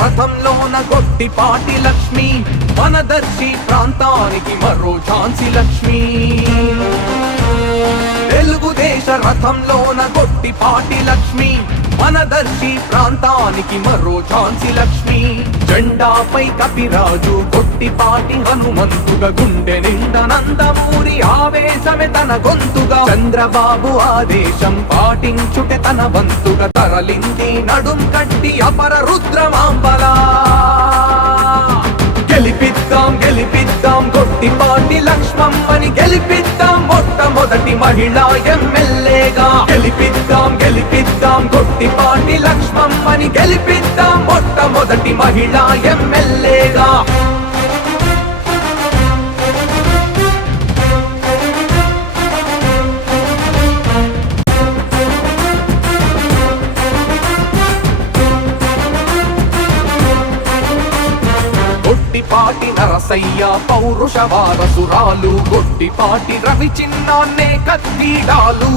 రథంలోన గొట్టిపాటి లక్ష్మి, మనదర్శి ప్రాంతానికి మరో ఝాన్సీ లక్ష్మి. తెలుగుదేశ రథంలోన గొట్టిపాటి లక్ష్మి, మనదర్శి ప్రాంతానికి మరో ఝాన్సీ లక్ష్మి. జెండాపై కపిరాజు గొట్టిపాటి హనుమంతుగా, గుండె నిండా నందమూరి ఆవేశమే తన గొంతుగా. చంద్రబాబు ఆదేశం పాటించుటే తన వంతుగా, తరలింది నడుం కట్టి అపర రుద్రమాంబలా. గెలిపిద్దాం గెలిపిద్దాం గొట్టిపాటి లక్ష్మమ్మని, గెలిపిద్దాం మొట్టమొదటి మహిళా ఎమ్మెల్యేగా. గెలిపిద్దాం గెలిపిద్దాం గొట్టిపాటి లక్ష్మమ్మని, గెలిపిద్దాం మొట్టమొదటి మహిళా ఎమ్మెల్యేగా. గొట్టిపాటి నరసయ్య పౌరుష వారసురాలు, గొట్టిపాటి రవి చిన్నాన్నే కత్తిడాలు.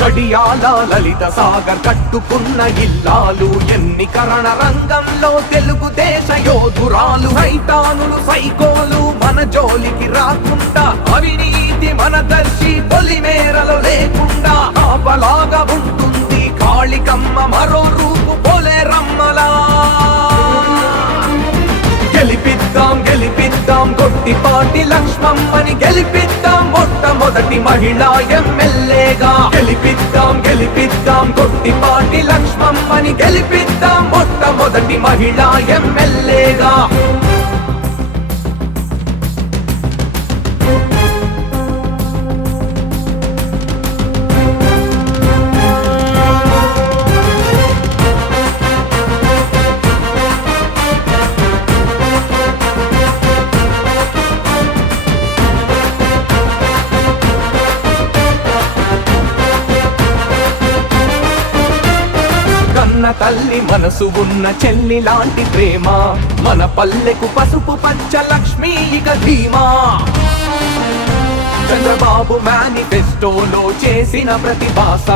కడియాల లలిత సాగర్ కట్టుకున్న ఇల్లాలు, ఎన్నికరణ రంగంలో తెలుగుదేశ యోధురాలు. సైతానులు సైకోలు మన జోలికి రాకుండా, అవినీతి మనదర్శి పొలిమేరలో లేకుండా కాపలాగా ఉంటుంది కాళికమ్మ మరో రూపు పొలేరమ్మలా. గెలిపిద్దాం గెలిపిద్దాం గొట్టిపాటి లక్ష్మమ్మని, గెలిపిద్దాం మొట్టమొదటి మహిళా ఎమ్మెల్యేగా. గెలిపిద్దాం గెలిపిద్దాం గొట్టిపాటి లక్ష్మమ్మని, గెలిపిద్దాం మొట్టమొదటి మహిళా ఎమ్మెల్యేగా. తల్లి మనసు ఉన్న చెల్లి లాంటి ప్రేమ, మన పల్లెకు పసుపు పంచ లక్ష్మీ ఇక ధీమా. చంద్రబాబు మేనిఫెస్టోలో చేసిన ప్రతిభాస,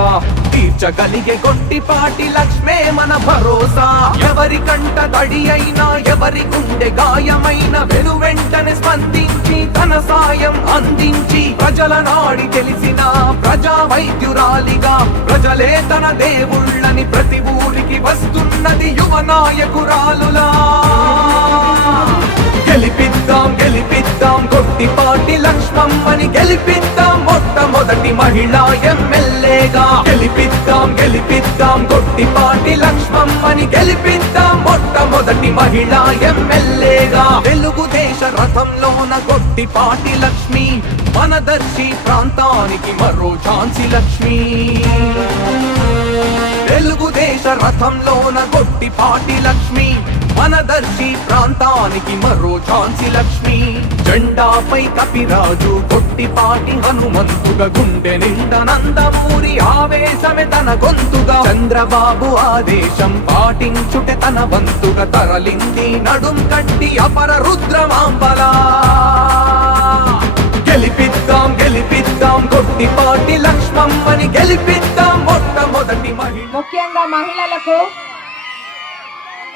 తీర్చగలిగే గొట్టిపాటి లక్ష్మే మన భరోసా. ఎవరి కంట తడి అయినా, ఎవరి గుండె గాయమైన, వెనువెంటనే స్పందించి తన సాయం అందించి, ప్రజల నాడి తెలిసిన ప్రజా వైద్యురాలిగా, ప్రజలే తన దేవుళ్ళని ప్రతి ఊరికి వస్తున్నది యువ నాయకురాలులా. గెలిపిద్దాం గెలిపిద్దాం గొట్టిపాటి లక్ష్మమ్మని, గెలిపిద్దాం మొట్టమొదటి మహిళా ఎమ్మెల్యేగా. గెలిపిద్దాం గెలిపిద్దాం గొట్టిపాటి లక్ష్మమ్మని, గెలిపిద్దాం మొట్టమొదటి మహిళా ఎమ్మెల్యేగా. తెలుగుదేశ రథంలోన గొట్టిపాటి లక్ష్మి, మనదర్శి ప్రాంతానికి మరో ఝాన్సీ లక్ష్మి. తెలుగుదేశ రథంలోన గొట్టిపాటి లక్ష్మి, మనదర్శి ప్రాంతానికి మరో ఝాన్సీ లక్ష్మి. జెండాపై కపిరాజు గొట్టిపాటి హనుమంతుగా, గుండె నిండా నందమూరి ఆవేశమే తన గొంతుగా. చంద్రబాబు ఆదేశం పాటించుటే తన వంతుగా, తరలింది నడుం కట్టి అపర రుద్రమాంబలా. గెలిపిద్దాం గెలిపిద్దాం గొట్టిపాటి లక్ష్మమ్మని, గెలిపిద్దాం మొట్టమొదటి మహిళ. ముఖ్యంగా మహిళలకు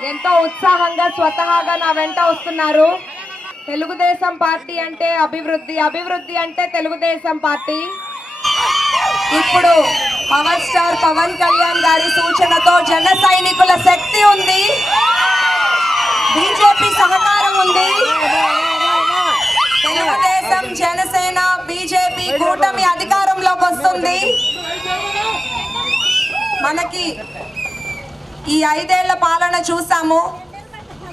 ఎంతో ఉత్సాహంగా స్వతహాగా నా వెంట వస్తున్నారు. తెలుగుదేశం పార్టీ అంటే అభివృద్ధి, అభివృద్ధి అంటే తెలుగుదేశం పార్టీ. ఇప్పుడు పవర్ స్టార్ పవన్ కళ్యాణ్ గారి సూచనతో జన సైనికుల శక్తి ఉంది, బీజేపీ సహకారం ఉంది. తెలుగుదేశం, జనసేన, బీజేపీ కూటమి అధికారంలోకి వస్తుంది. మనకి ఈ 5 ఏళ్ల పాలన చూసాము.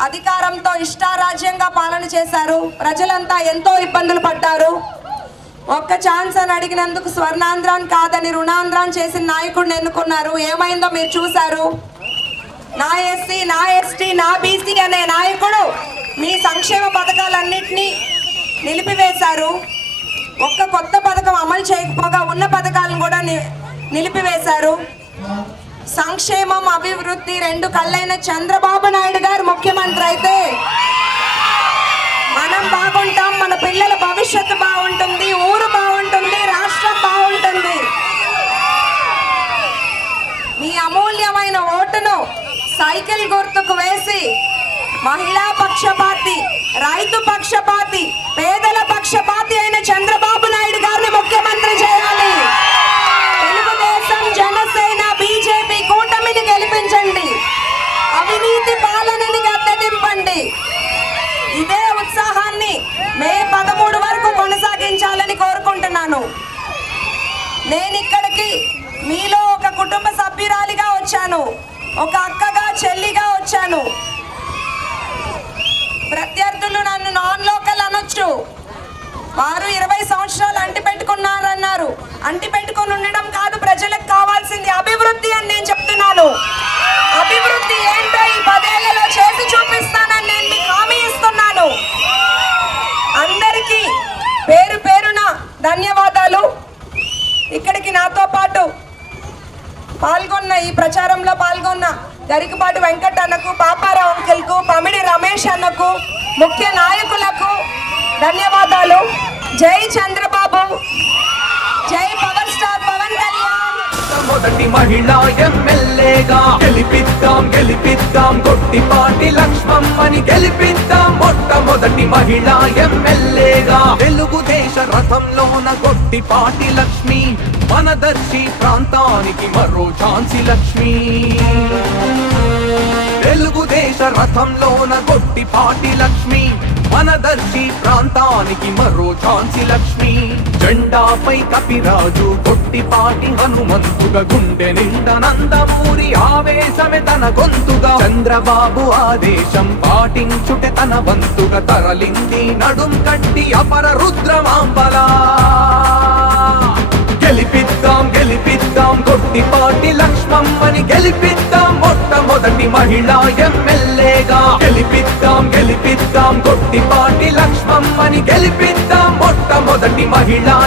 అధికారంతో ఇష్టారాజ్యంగా పాలన చేశారు. ప్రజలంతా ఎంతో ఇబ్బందులు పడ్డారు. ఒక్క ఛాన్స్ అని అడిగినందుకు స్వర్ణాంధ్రాన్ని కాదని రుణాంధ్రాన్ని చేసిన నాయకుడిని ఎన్నుకున్నారు. ఏమైందో మీరు చూశారు. నా ఎస్సీ, నా ఎస్టీ, నా బీసీ అనే నాయకుడు మీ సంక్షేమ పథకాలన్నింటినీ నిలిపివేశారు. ఒక్క కొత్త పథకం అమలు చేయకపోగా ఉన్న పథకాలను కూడా నిలిపివేశారు. సంక్షేమం, అభివృద్ధి రెండు కళ్ళైన చంద్రబాబు నాయుడు గారు ముఖ్యమంత్రి అయితే మనం బాగుంటాం, మన పిల్లల భవిష్యత్తు బాగుంటుంది, ఊరు బాగుంటుంది, రాష్ట్రం బాగుంటుంది. మీ అమూల్యమైన ఓటును సైకిల్ గుర్తుకు వేసి మహిళా పక్షపాతి, రైతు పక్షపాతి, పేదల పక్షపాతి అయిన చంద్రబాబు నాయుడు గారిని ముఖ్యమంత్రి చేయాలి. తెలుగుదేశం, జనసేన, బీజేపీ కూటమిని గెలిపించండి. అవినీతి పాలనని గద్దెదింపండి. ఇదే ఉత్సాహాన్ని మే 13 వరకు కొనసాగించాలని కోరుకుంటున్నాను. నేను ఇక్కడికి మీలో ఒక కుటుంబ సభ్యురాలిగా వచ్చాను, ఒక అక్కగా, చెల్లిగా వచ్చాను. ప్రత్యర్థులు నన్ను నాన్ లోకల్ అనొచ్చు. వారు 20 సంవత్సరాలు అంటి పెట్టుకున్నారన్నారు. అంటి పెట్టుకొని ఉండడం కాదు, ప్రజలకు కావాల్సింది అభివృద్ధి అని నేను చెప్తున్నాను. అభివృద్ధి ఏంటో ఈ 10 ఏళ్లలో చేసి చూపిస్తానని నేను మీకు హామీ ఇస్తున్నాను. అందరికీ పేరు పేరున ధన్యవాదాలు. ఇక్కడికి నాతో పాటు పాల్గొన్న, ఈ ప్రచారంలో పాల్గొన్న గరికపాటి వెంకట్ అన్నకు, పాపారావు అంకిల్కు, పమిడి రమేష్ అన్నకు, ముఖ్య నాయకులకు ధన్యవాదాలు. జై చంద్రబాబు, జై పవర్ స్టార్ పవన్ కళ్యాణ్. మొదటి మహిళా ఎమ్మెల్యేగా గెలిపిద్దాం గెలిపిద్దాం గొట్టిపాటి లక్ష్మమ్మని గెలిపిద్దాం. మొట్టమొదటి మహిళా ఎమ్మెల్యేగా తెలుగుదేశ రథంలోన గొట్టిపాటి లక్ష్మి, మనదర్శి ప్రాంతానికి మరో ఝాన్సీ లక్ష్మి. తెలుగుదేశ రథంలోన గొట్టిపాటి లక్ష్మి, మనదర్శి ప్రాంతానికి మరో ఝాన్సీ లక్ష్మి. జెండాపై కపిరాజు, గొట్టిపాటి హనుమంతుగా, గుండె నిండా నందమూరి ఆవేశమే తన గొంతుగా. చంద్రబాబు ఆదేశం పాటించుటే తన వంతుగా, తరలింది నడుం కట్టి అపర రుద్రమాంబలా. గెలిపిద్దాం గెలిపిద్దాం గొట్టిపాటి లక్ష్మమ్మని గెలిపిద్దాం. మొట్టమొదటి మహిళా ఎమ్మెల్యేగా గెలిపిద్దాం గెలిపిద్దాం గొట్టిపాటి లక్ష్మమ్మని గెలిపిద్దాం. మొట్టమొదటి మహిళా